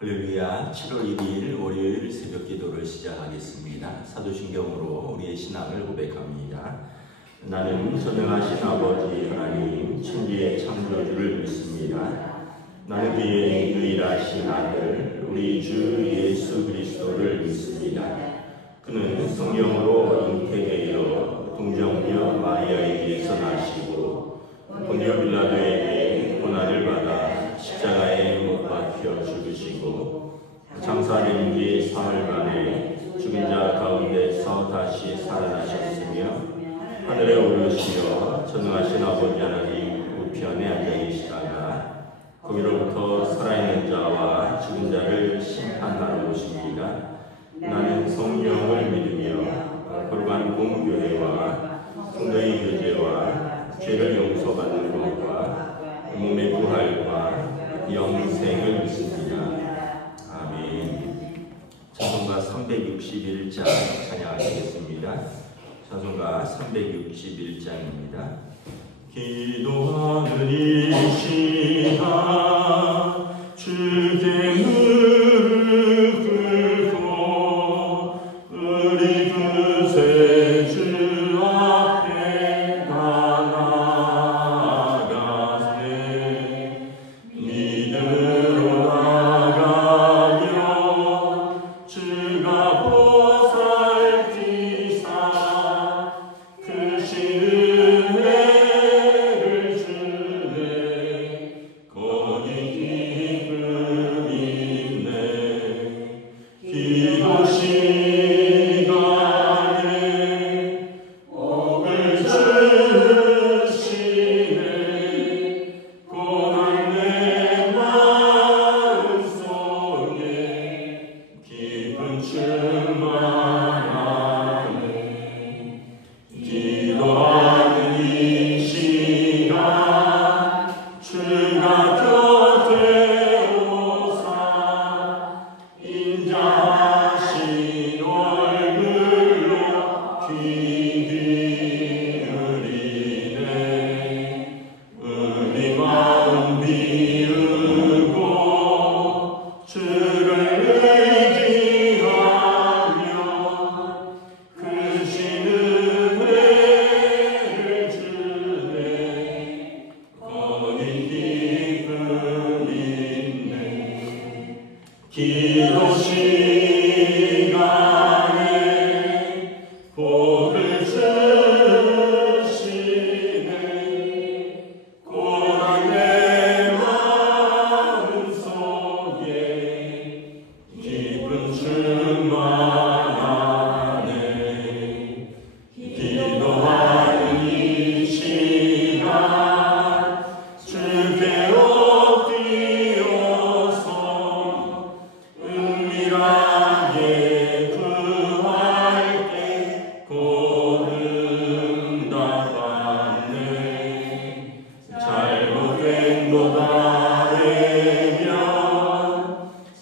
할렐루야. 7월 1일 월요일 새벽 기도를 시작하겠습니다. 사도신경으로 우리의 신앙을 고백합니다. 나는 전능하신 아버지 하나님 천지의 창조주를 믿습니다. 나는 그의 유일하신 아들 우리 주 예수 그리스도를 믿습니다. 그는 성령으로 잉태되어 동정녀 마리아에게서 나시고 본디오 빌라도에게 고난을 받아 십자가에 못 박혀 죽으시고 장사된 뒤 사흘 만에 죽은 자 가운데서 다시 살아나셨으며 하늘에 오르시어 전능하신 아버지 하나님 우편에 앉아 계시다가 거기로부터 살아있는 자와 죽은 자를 심판하러 오십니다. 나는 성령을 믿으며 거룩한 공교회와 성도의 교제와 죄를 용서받는 것과 몸의 부활과 영생을 믿습니다. 아멘. 찬송가 361장 찬양하시겠습니다. 찬송가 361장입니다. 기도하는 이 시간 주께 무릎 꿇고 우리 구세 주 앞에 나아가세 믿음으로 나가며 주가 보살피사 크신 은혜를 주네 거기 기쁨 있네 기도 시간에 복을 주시네 고난 내 마음속에 기쁨 충만하네 기도하는 이 시간 주가 곁에 오사 인자하신 얼굴로 귀 기울이네 우리 마음 비우고 주를 의지하며 크신 은혜를 주네 거기 기쁨 있네 기도 시간에 복을 주시네 고난 내 마음속에 기쁨 충만하네 기도하는 이 시간 주께 엎드려서 은밀하게 구할 때 곧 응답받네 잘못된 것 아뢰면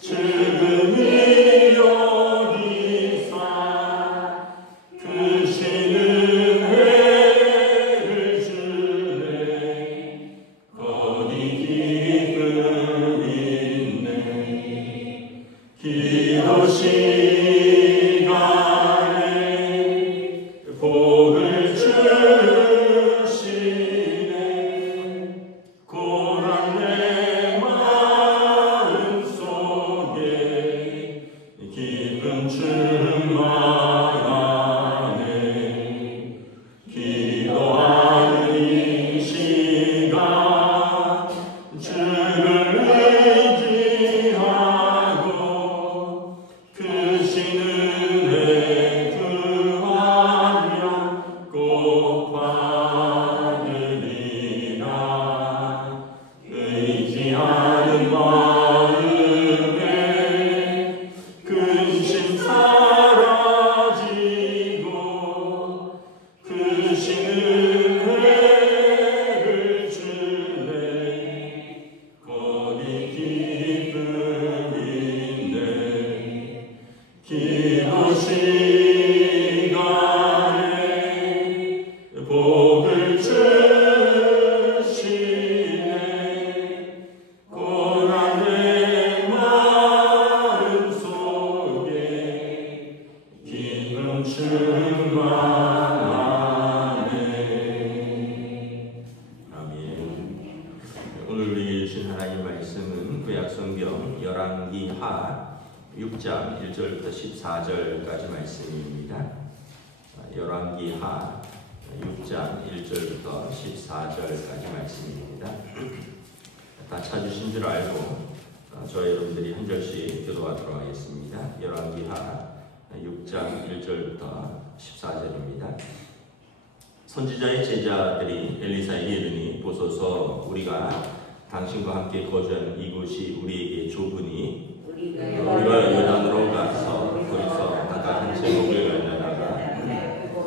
지금이 여기사 크신 은혜를 주네 거기 기쁨 있네 기도 시간에 복을 주시네 고난 내 마음속에 기쁨 충만하네 기도하는 이 시간 주를 의지하고 그 성경 열왕기하 6장 1절부터 14절까지 말씀입니다. 열왕기하 6장 1절부터 14절까지 말씀입니다. 다 찾으신 줄 알고 저희 여러분들이 한 절씩 교도하도록 하겠습니다. 열왕기하 6장 1절부터 14절입니다. 선지자의 제자들이 엘리사에게 이르니 보소서 우리가 당신과 함께 거주한 이곳이 우리에게 좁으니 우리가 요단으로 가서 거기서 각각 한 제목을 가져다가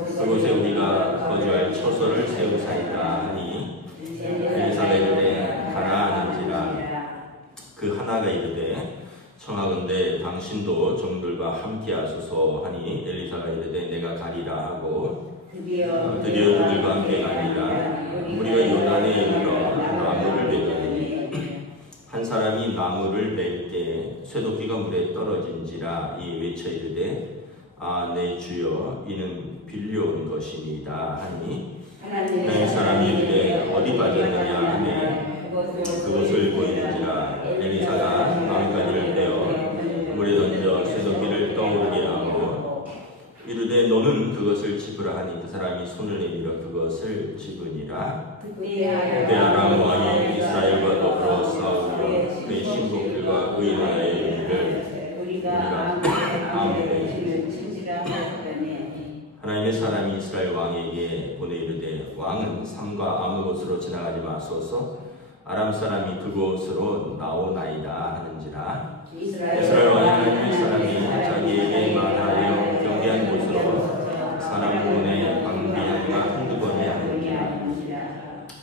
그곳에 우리가 거주할 처소를 세우사이다 하니 엘리사가 이르되 가라 하는지라. 그 하나가 이르되 청하건대 당신도 종들과 함께 하소서 하니 엘리사가 이르되 내가 가리라 하고 드디어 그들과 함께 가니라. 우리가 요단에 이르러 나무를 베더니 한 사람이 나무를 벨 때 쇠도끼가 물에 떨어진지라. 이 외쳐 이르되 아 내 주여 이는 빌려온 것이니이다 하니 한 사람이 이르되 어디 빠졌느냐 하니 그곳을 보이는지라. 엘리사가 나뭇가지를 떼어 물에 던져 쇠도끼를 떠오르게 하고 이르되 너는 그것을 집으라 하니 그 사람이 손을 내밀어 그것을 집으니라. 그때 아람 왕이 이스라엘과 더불어 싸우며 그의 신복들과 의인의 일을 우리가 하나님의 사람이 이스라엘 왕에게 보내 이르되 왕은 산과 아무 곳으로 지나가지 마소서 아람 사람이 그곳으로 나오나이다 하는지라. 이스라엘 왕이 하나님의 사람이 자기에게 말하여 경계한 곳으로 사람 보내 방비하기가 한두 번이 아니니라.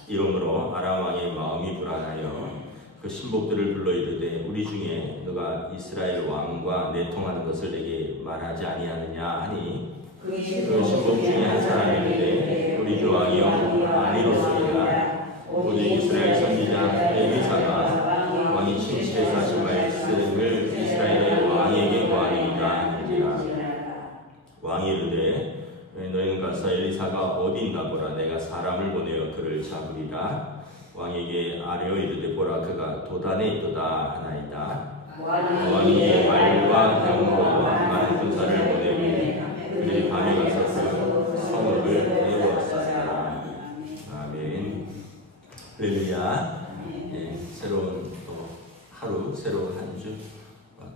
이러므로 아람 왕의 마음이 불안하여 그 신복들을 불러 이르되 우리 중에 너가 이스라엘 왕과 내통하는 것을 내게 말하지 아니하느냐 하니 그 신복 중에 한 사람이 이르되 우리 주 왕이여 아니로소이다. 오직 이스라엘 선지자 엘리사가 왕이 침실에서 하신 말씀을 이스라엘의 왕에게 고하니이다 하니라. 왕이 이르되 너희는 가서 엘리사가 어디 있나 보라. 내가 사람을 보내어 그를 잡으리라. 왕에게 아뢰어 이르되 보라 그가 도단에 있도다 하나이다. 왕이 말과 병과 많은 군사를 보내니 그들이 밤에 가서 그 성읍을 내어왔사라. 아멘. 할렐루야. 새로운 또 하루, 새로운 한 주,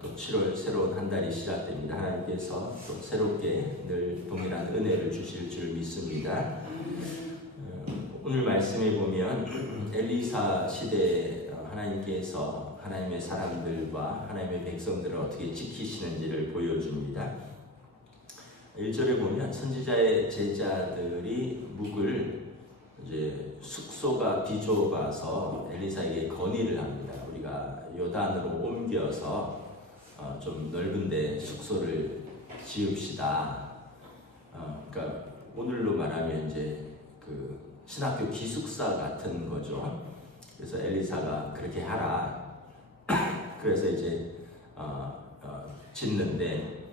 또 7월 새로운 한 달이 시작됩니다. 하나님께서 또 새롭게 늘 동일한 은혜를 주실 줄 믿습니다. 오늘 말씀에 보면 엘리사 시대에 하나님께서 하나님의 사람들과 하나님의 백성들을 어떻게 지키시는지를 보여줍니다. 1절에 보면 선지자의 제자들이 묵을 이제 숙소가 비좁아서 엘리사에게 건의를 합니다. 우리가 요단으로 옮겨서 좀 넓은데 숙소를 지읍시다. 그러니까 오늘로 말하면 이제 그 신학교 기숙사 같은 거죠. 그래서 엘리사가 그렇게 하라. 그래서 이제 짓는데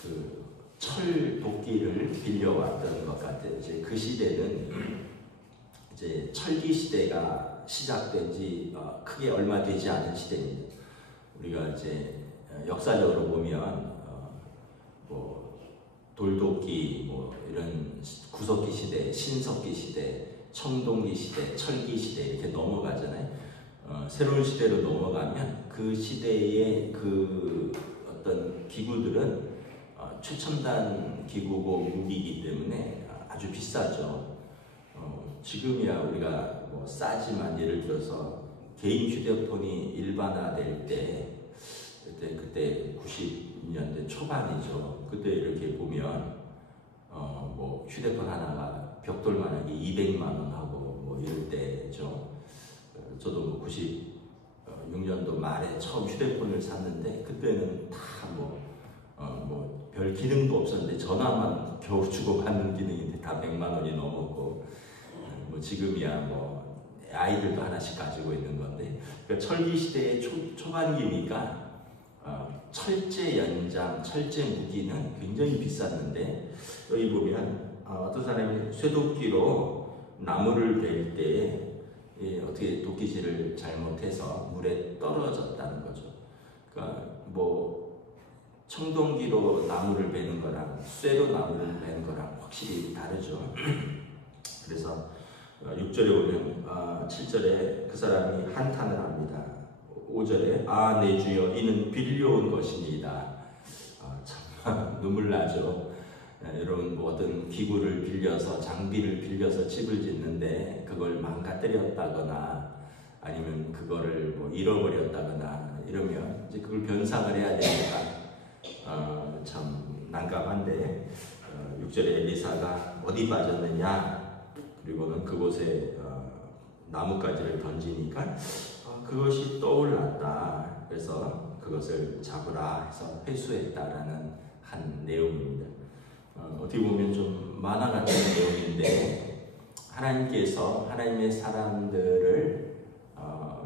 그 철 도끼를 빌려왔던 것 같아요. 이제 그 시대는 이제 철기 시대가 시작된 지 크게 얼마 되지 않은 시대입니다. 우리가 이제 역사적으로 보면 뭐 돌도끼 뭐 이런 구석기 시대, 신석기 시대, 청동기 시대, 철기 시대 이렇게 넘어가잖아요. 새로운 시대로 넘어가면 그 시대의 그 어떤 기구들은 최첨단 기구고 무기이기 때문에 아주 비싸죠. 지금이야 우리가 뭐 싸지만 예를 들어서 개인 휴대폰이 일반화될 때 그때 90년대 초반이죠. 그때 이렇게 보면 뭐 휴대폰 하나가 벽돌만하게 200만 원 하고 뭐 이럴 때죠. 저도 뭐 96년도 말에 처음 휴대폰을 샀는데 그때는 다 뭐 별 기능도 없었는데 전화만 겨우 주고 받는 기능인데 다 100만 원이 넘었고 뭐 지금이야 뭐 아이들도 하나씩 가지고 있는 건데 그러니까 철기 시대의 초반기니까 철제 연장, 철제 무기는 굉장히 비쌌는데 여기 보면 어떤 사람이 쇠도끼로 나무를 벨 때 어떻게 도끼질을 잘못해서 물에 떨어졌다는 거죠. 청동기로 나무를 베는 거랑 쇠로 나무를 베는 거랑 확실히 다르죠. 그래서 6절에 보면 7절에 그 사람이 한탄을 합니다. 5절에 내 주여 이는 빌려온 것이니이다. 참 눈물 나죠. 여러분 뭐 어떤 기구를 빌려서 장비를 빌려서 집을 짓는데 그걸 망가뜨렸다거나 아니면 그거를 뭐 잃어버렸다거나 이러면 이제 그걸 변상을 해야 되니까 참 난감한데 6절에 엘리사가 어디 빠졌느냐 그리고는 그곳에 나뭇가지를 던지니까 그것이 떠올랐다. 그래서 그것을 잡으라 해서 회수했다라는 한 내용입니다. 어떻게 보면 좀 만화 같은 내용인데 하나님께서 하나님의 사람들을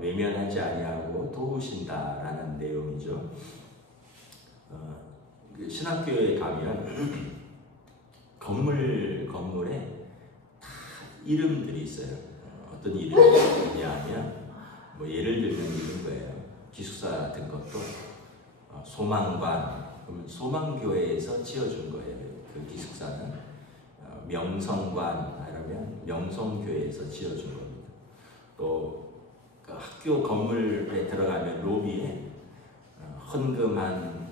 외면하지 아니하고 도우신다라는 내용이죠. 신학교에 가면 건물에 다 이름들이 있어요. 어떤 이름이냐 하면 뭐 예를 들면 이런 거예요. 기숙사 같은 것도 소망관, 그러면 소망교회에서 지어준 거예요. 그 기숙사는 명성관, 아니면 명성교회에서 지어준 겁니다. 또 그 학교 건물에 들어가면 로비에 헌금한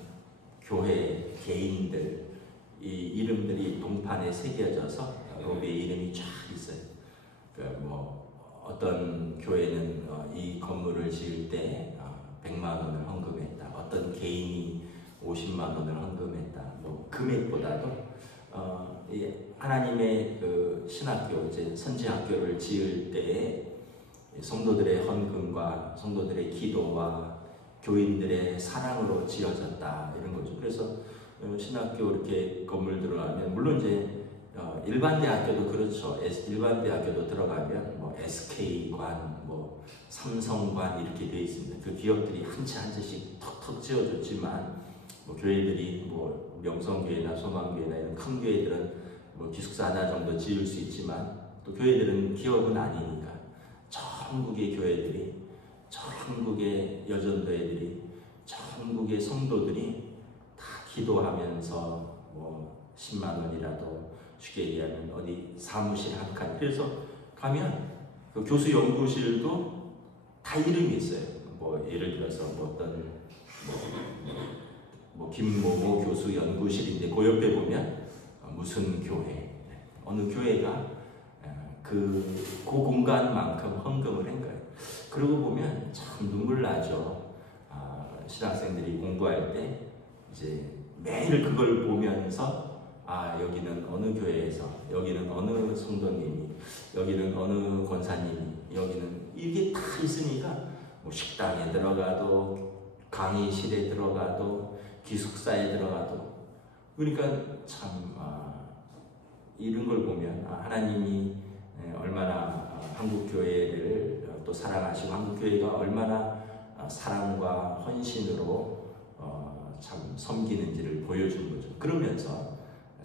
교회 개인들 이 이름들이 동판에 새겨져서 로비에 이름이 쫙 있어요. 그러니까 뭐 어떤 교회는 이 건물을 지을 때 100만 원을 헌금했다. 어떤 개인이 50만 원을 헌금했다. 뭐 금액보다도 하나님의 그 신학교, 이제 선지학교를 지을 때에 성도들의 헌금과 성도들의 기도와 교인들의 사랑으로 지어졌다 이런 거죠. 그래서 신학교 이렇게 건물 들어가면 물론 이제 일반 대학교도 그렇죠. 일반 대학교도 들어가면 뭐 SK관, 뭐 삼성관 이렇게 되어 있습니다. 그 기업들이 한 채 한 채씩 턱턱 지어줬지만 뭐 교회들이 뭐 명성교회나 소망교회나 이런 큰 교회들은 뭐 기숙사 하나 정도 지을 수 있지만 또 교회들은 기업은 아니니까 전국의 교회들이, 전국의 여전도회들이, 전국의 성도들이 다 기도하면서 뭐 10만 원이라도 쉽게 얘기하면 어디 사무실 한 칸, 그래서 가면 그 교수 연구실도 다 이름이 있어요. 뭐 예를 들어서 뭐 어떤 뭐 김모모 교수 연구실인데 그 옆에 보면 무슨 교회, 어느 교회가 그 공간만큼 헌금을 한 거예요. 그러고 보면 참 눈물 나죠. 신학생들이 공부할 때 이제 매일 그걸 보면서 여기는 어느 교회에서, 여기는 어느 성도님이, 여기는 어느 권사님이, 여기는 이게 다 있으니까 뭐 식당에 들어가도 강의실에 들어가도 기숙사에 들어가도 그러니까 참 이런 걸 보면 하나님이 얼마나 한국교회를 또 사랑하시고 한국교회가 얼마나 사랑과 헌신으로 참 섬기는지를 보여준 거죠. 그러면서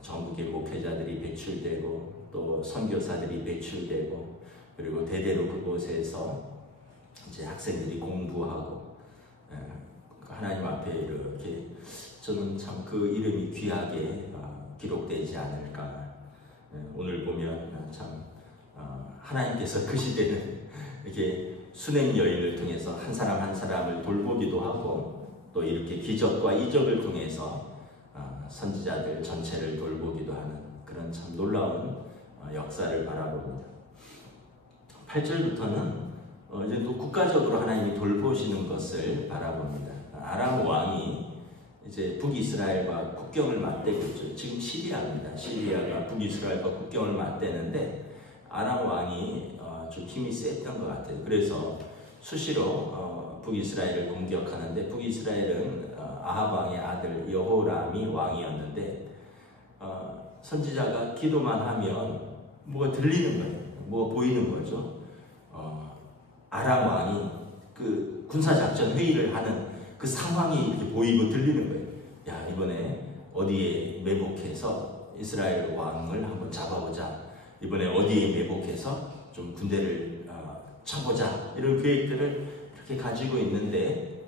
전국의 목회자들이 배출되고 또 선교사들이 배출되고 그리고 대대로 그곳에서 이제 학생들이 공부하고 하나님 앞에 이렇게 저는 참 그 이름이 귀하게 기록되지 않을까. 오늘 보면 참 하나님께서 그 시대는 이렇게 순행 여인을 통해서 한 사람 한 사람을 돌보기도 하고 또 이렇게 기적과 이적을 통해서 선지자들 전체를 돌보기도 하는 그런 참 놀라운 역사를 바라봅니다. 8절부터는 이제 또 국가적으로 하나님이 돌보시는 것을 바라봅니다. 아람 왕이 이제 북이스라엘과 국경을 맞대고 있죠. 지금 시리아입니다. 시리아가 북이스라엘과 국경을 맞대는데 아람 왕이 좀 힘이 셌던 것 같아요. 그래서 수시로 북이스라엘을 공격하는데 북이스라엘은 아합 왕의 아들 여호람이 왕이었는데 선지자가 기도만 하면 뭐가 들리는 거예요. 뭐가 보이는 거죠. 아람 왕이 그 군사작전 회의를 하는 그 상황이 이렇게 보이고 들리는 거예요. 야, 이번에 어디에 매복해서 이스라엘 왕을 한번 잡아보자. 이번에 어디에 매복해서 좀 군대를 쳐보자. 이런 계획들을 이렇게 가지고 있는데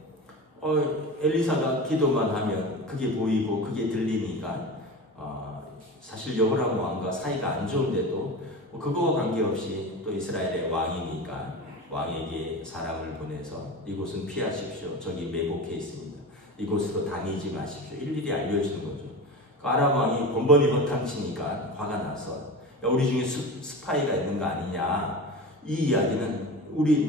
엘리사가 기도만 하면 그게 보이고 그게 들리니까 사실 여호람 왕과 사이가 안 좋은데도 그거와 관계없이 또 이스라엘의 왕이니까 왕에게 사람을 보내서 이곳은 피하십시오. 저기 매복해 있습니다. 이곳으로 다니지 마십시오. 일일이 알려주는 거죠. 그 아람 왕이 번번이 허탕치니까 화가 나서 야, 우리 중에 스파이가 있는 거 아니냐. 이 이야기는 우리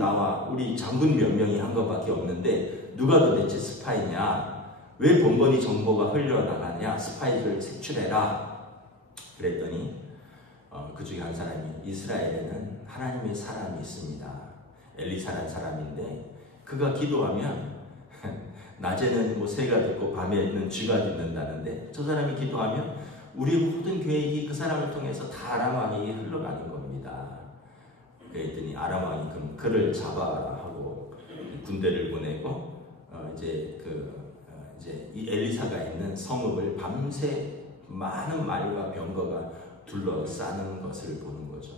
장군 몇 명이 한 것밖에 없는데 누가 도대체 스파이냐. 왜 번번이 정보가 흘러나가냐. 스파이를 색출해라. 그랬더니 그 중에 한 사람이 이스라엘에는 하나님의 사람이 있습니다. 엘리사라는 사람인데 그가 기도하면 낮에는 뭐 새가 듣고 밤에는 쥐가 듣는다는데 저 사람이 기도하면 우리 모든 계획이 그 사람을 통해서 다 아람 왕에게 흘러가는 겁니다. 그랬더니 아람 왕이 그럼 그를 잡아라 하고 군대를 보내고 이제 이 엘리사가 있는 성읍을 밤새 많은 말과 병거가 둘러싸는 것을 보는 거죠.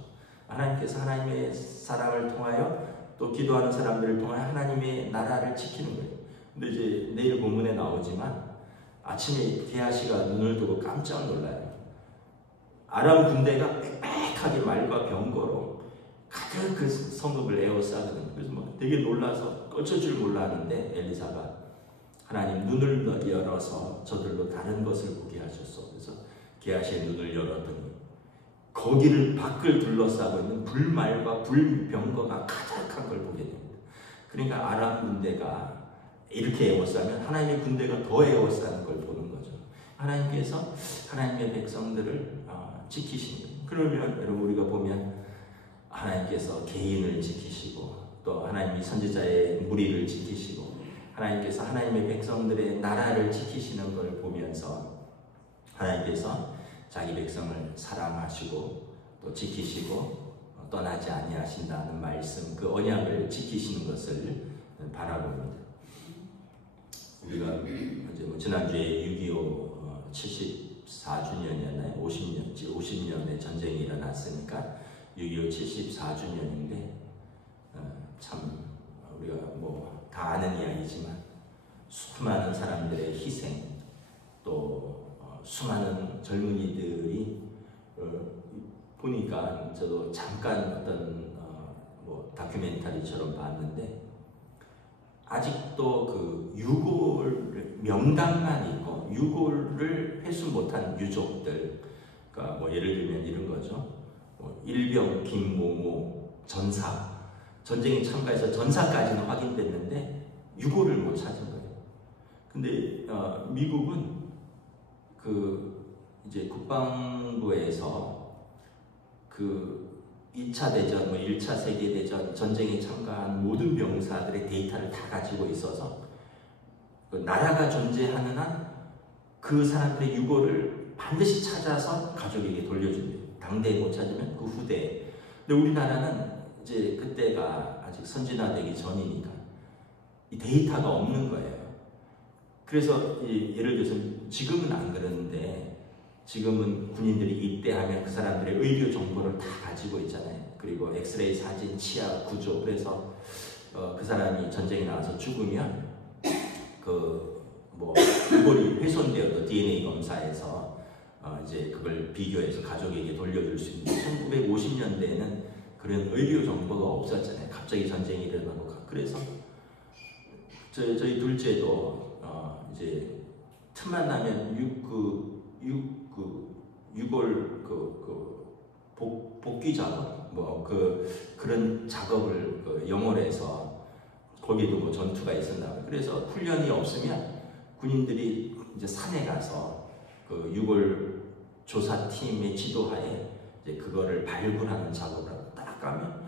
하나님께서 하나님의 사람을 통하여 또 기도하는 사람들을 통하여 하나님의 나라를 지키는 거예요. 근데 이제 내일 본문에 나오지만 아침에 게하시가 눈을 뜨고 깜짝 놀라요. 아람 군대가 빽빽하게 말과 병거로 가득 그 성읍을 에워싸거든요. 그래서 막 되게 놀라서 어쩔 줄 몰랐는데 엘리사가 하나님 눈을 열어서 저들로 다른 것을 보게 하셨어. 그래서 게하시의 눈을 열었더니 거기를 밖을 둘러싸고 있는 불말과 불병거가 가득한 걸 보게 됩니다. 그러니까 아람 군대가 이렇게 에워싸면 하나님의 군대가 더 에워싸는 걸 보는 거죠. 하나님께서 하나님의 백성들을 지키십니다. 그러면 여러분 우리가 보면 하나님께서 개인을 지키시고 또 하나님이 선지자의 무리를 지키시고 하나님께서 하나님의 백성들의 나라를 지키시는 걸 보면서 하나님께서 자기 백성을 사랑하시고 또 지키시고 떠나지 아니하신다는 말씀, 그 언약을 지키시는 것을 바라봅니다. 우리가 이제 지난주에 6.25 74주년이었나요? 50년의 전쟁이 일어났으니까 6.25 74주년인데 참 우리가 뭐 다 아는 이야기지만 수많은 사람들의 희생 또 수많은 젊은이들이 보니까 저도 잠깐 어떤 뭐 다큐멘터리처럼 봤는데 아직도 그 유골 명단만 있고 유골을 회수 못한 유족들, 그러니까 뭐 예를 들면 이런 거죠. 뭐 일병 김모모 전사, 전쟁에 참가해서 전사까지는 확인됐는데 유골을 못 찾은 거예요. 근데 미국은 그 이제 국방부에서 그 2차 대전, 뭐 1차 세계대전 전쟁에 참가한 모든 병사들의 데이터를 다 가지고 있어서 그 나라가 존재하는 한 그 사람들의 유골을 반드시 찾아서 가족에게 돌려줍니다. 당대에 못 찾으면 그 후대에. 근데 우리나라는 이제 그때가 아직 선진화되기 전이니까 이 데이터가 없는 거예요. 그래서 예를 들어서 지금은 안 그러는데 지금은 군인들이 입대하면 그 사람들의 의료 정보를 다 가지고 있잖아요. 그리고 엑스레이 사진, 치아 구조. 그래서 그 사람이 전쟁에 나와서 죽으면 유골이 훼손되어도 DNA 검사에서 이제 그걸 비교해서 가족에게 돌려줄 수 있는 1950년대에는 그런 의료 정보가 없었잖아요. 갑자기 전쟁이 일어나고 그래서 저희 둘째도 이제 틈만 나면 유골 복귀 작업 그런 작업을 영월에서 거기도 뭐 전투가 있었나. 그래서 훈련이 없으면 군인들이 이제 산에 가서 그 유골 조사팀의 지도하에 이제 그거를 발굴하는 작업을 하고 딱 가면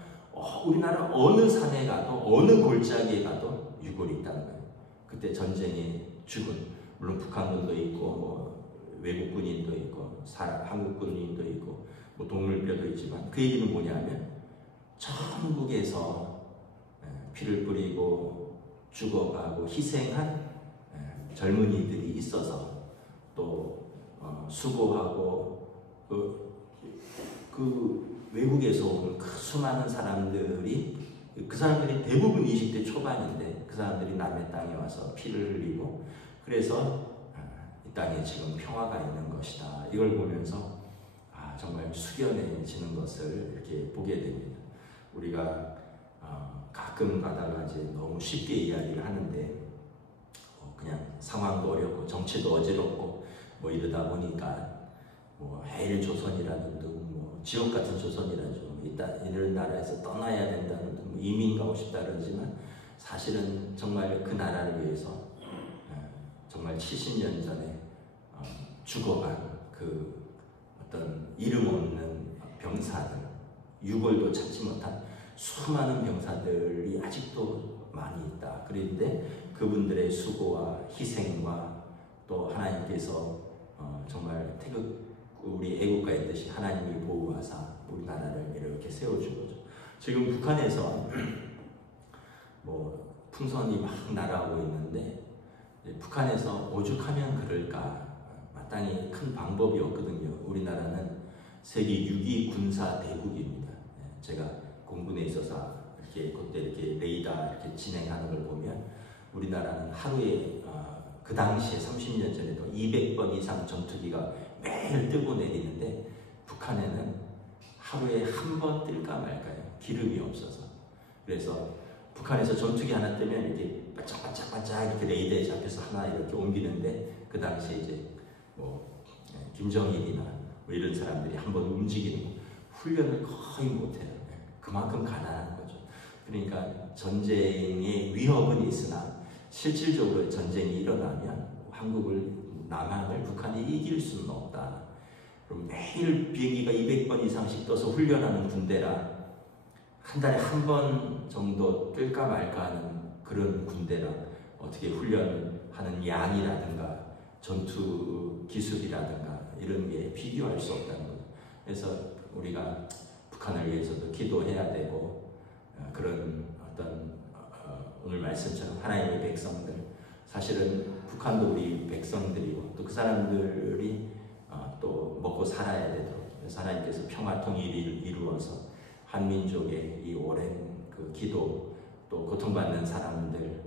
우리나라 어느 산에 가도 어느 골짜기에 가도 유골이 있다는 거예요. 그때 전쟁에 죽은, 물론 북한군도 있고 뭐 외국 군인도 있고 한국 군인도 있고 뭐 동물뼈도 있지만 그 얘기는 뭐냐면 전국에서 피를 뿌리고 죽어가고 희생한 젊은이들이 있어서 또 수고하고 그 외국에서 온 그 수많은 사람들이 그 사람들이 대부분 20대 초반인데 그 사람들이 남의 땅에 와서 피를 흘리고 그래서 이 땅에 지금 평화가 있는 것이다. 이걸 보면서 정말 숙연해지는 것을 이렇게 보게 됩니다. 우리가 가끔 가다가 이제 너무 쉽게 이야기를 하는데 그냥 상황도 어렵고 정치도 어지럽고 뭐 이러다 보니까 뭐 해일 조선이라는 등 뭐 지옥 같은 조선이라죠. 이런 나라에서 떠나야 된다는 등 이민 가고 싶다 그러지만 사실은 정말 그 나라를 위해서 정말 70년 전에 죽어간 그 어떤 이름 없는 병사들, 유골도 찾지 못한 수많은 병사들이 아직도 많이 있다. 그런데 그분들의 수고와 희생과 또 하나님께서 정말 우리 애국가에 있듯이 하나님이 보호하사 우리나라를 이렇게 세워준 거죠. 지금 북한에서 뭐 풍선이 막 날아오고 있는데 북한에서 오죽하면 그럴까? 마땅히 큰 방법이 없거든요. 우리나라는 세계 6위 군사 대국입니다. 제가 공군에 있어서 그때 이렇게 레이더 이렇게 진행하는 걸 보면 우리나라는 하루에 그 당시에 30년 전에도 200번 이상 전투기가 매일 뜨고 내리는데 북한에는 하루에 한 번 뜰까 말까요? 기름이 없어서. 그래서 북한에서 전투기 하나 뜨면 이렇게 반짝반짝 이렇게 레이더에 잡혀서 하나 이렇게 옮기는데 그 당시에 이제 뭐 김정일이나 뭐 이런 사람들이 한번 움직이는 훈련을 거의 못해요. 그만큼 가난한 거죠. 그러니까 전쟁의 위협은 있으나 실질적으로 전쟁이 일어나면 남한을 북한이 이길 수는 없다. 그럼 매일 비행기가 200번 이상씩 떠서 훈련하는 군대라 한 달에 한 번 정도 뜰까 말까 하는 그런 군대라 어떻게 훈련하는 양이라든가 전투 기술이라든가 이런 게 비교할 수 없다는 거죠. 그래서 우리가 북한을 위해서도 기도해야 되고 그런 어떤 오늘 말씀처럼 하나님의 백성들 사실은 북한도 우리 백성들이고 또 그 사람들이 또 먹고 살아야 되도록 그래서 하나님께서 평화 통일을 이루어서 한민족의 이 오랜 그 기도 또 고통받는 사람들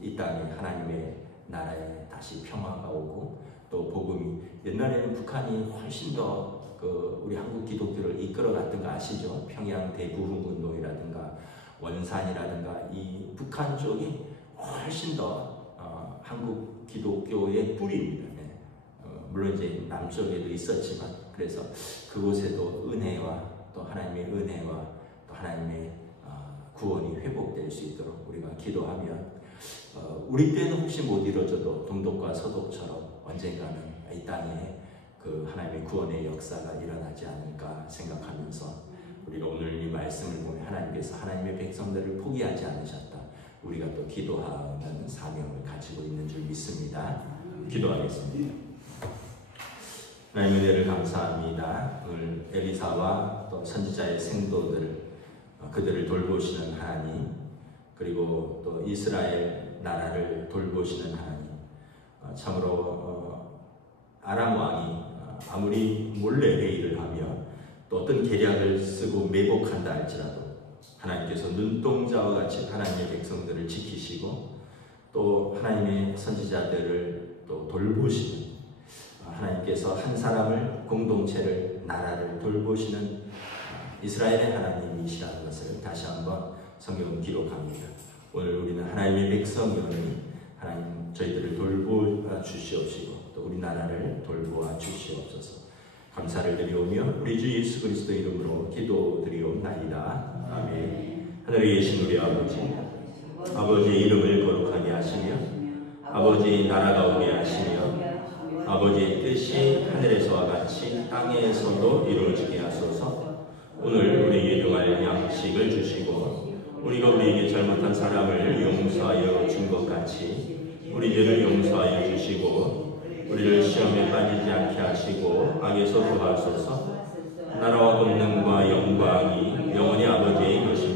이 땅에 하나님의 나라에 다시 평화가 오고 또 복음이 옛날에는 북한이 훨씬 더 우리 한국 기독교를 이끌어갔던 거 아시죠? 평양 대부흥운동이라든가 원산이라든가 이 북한 쪽이 훨씬 더 한국 기독교의 뿌리입니다. 물론 이제 남쪽에도 있었지만 그래서 그곳에도 은혜와 또 하나님의 은혜와 또 하나님의 구원이 회복될 수 있도록 우리가 기도하면 우리 때는 혹시 못 이루어져도 동독과 서독처럼 언젠가는 이 땅에 그 하나님의 구원의 역사가 일어나지 않을까 생각하면서 우리가 오늘 이 말씀을 보면 하나님께서 하나님의 백성들을 포기하지 않으셨다. 우리가 또 기도하는 사명을 가지고 있는 줄 믿습니다. 기도하겠습니다. 하나님 은혜를 감사합니다. 오늘 엘리사와 또 선지자의 생도들 그들을 돌보시는 하나님 그리고 또 이스라엘 나라를 돌보시는 하나님 참으로 아람 왕이 아무리 몰래 회의를 하며 또 어떤 계략을 쓰고 매복한다 할지라도 하나님께서 눈동자와 같이 하나님의 백성들을 지키시고 또 하나님의 선지자들을 또 돌보시는 하나님께서 한 사람을 공동체를 나라를 돌보시는 이스라엘의 하나님이시라는 것을 다시 한번 성경은 기록합니다. 오늘 우리는 하나님의 백성이오니 하나님 저희들을 돌보아 주시옵시고 또 우리 나라를 돌보아 주시옵소서. 감사를 드리오며 우리 주 예수 그리스도 이름으로 기도드리옵나이다. 아멘. 하늘에 계신 우리 아버지의 이름을 거룩하게 하시며 아버지의 나라가 오게 하시며 아버지의 뜻이 하늘에서와 같이 땅에서도 이루어지게 하소서. 오늘 우리에게 용할 양식을 주시고 우리가 우리에게 잘못한 사람을 용서하여 준 것 같이 우리 죄를 용서하여 주시고 우리를 시험에 빠지지 않게 하시고 악에서 구하소서. 나라와 권능과 영광이 영원히 아버지의 것입니다.